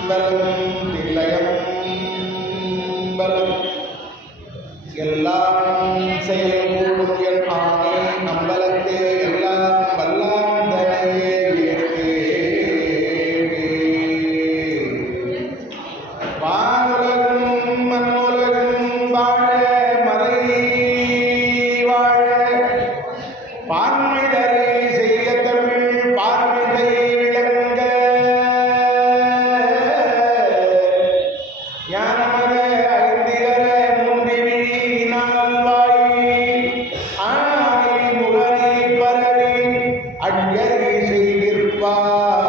திருச்சிற்றம்பலம் தில்லையம்பலம் எல்லாம் செயல்கூடும் என் ஆணை அம்பலத்தே எல்லாம் வல்லாம் தனையே ஏற்றே வானுலகும் மண்ணுலகும் வாழ மறை வாழ பான்மிடரை செய்ய தமிழ் பார்மிதை விளங்க ஞானமர ஐந்திகர முன்றிவினால் வாய் ஆணை முகனை பரவி அடியரை செய்திருப்பார்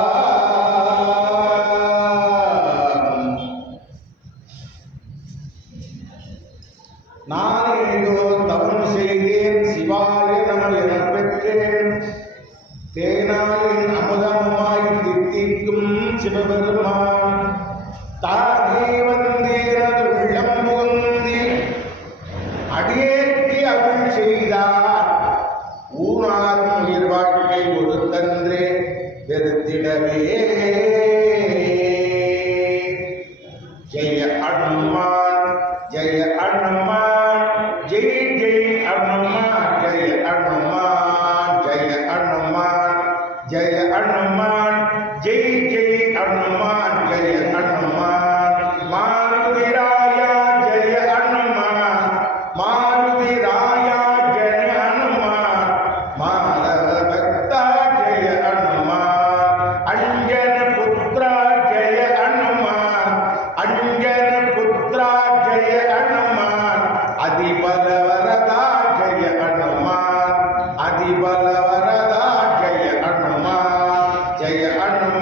நான் ஏதோ தவம் செய்தேன் சிவாய நம எனப் பெற்றேன் தேனாயின் அமுதமாய் தித்திக்கும் சிவபெருமான் தானே வந்தேனது உள்ளம் புகுந்தி அடியேற்றி அருள் செய்தார் ஊனாரும் உயிர் வாழ்க்கை ஒரு தன்றே வெறுத்திடவே ஜெய அனுமான் ஜெய அனுமான் ஜெய் ஜெய் அனுமான் ஜெய அனுமான் ஜெய அனுமான் ஜெய அனுமான் ஜெய் ஜெய் அனுமான் ஜெய அனுமான் மாருதிராயா ஜெய அனுமான் மாருதிராயா ஜெய அனுமான் மாதவ பக்தா ஜெய அனுமான் அஞ்சன புத்ரா ஜெய அனுமான் அஞ்சன புத்ரா ஜெய அனுமான் அதிபலவரதா ஜெய அனுமான் அதிபலவரதா ஜெய அனுமான் ஜெய அனுமான்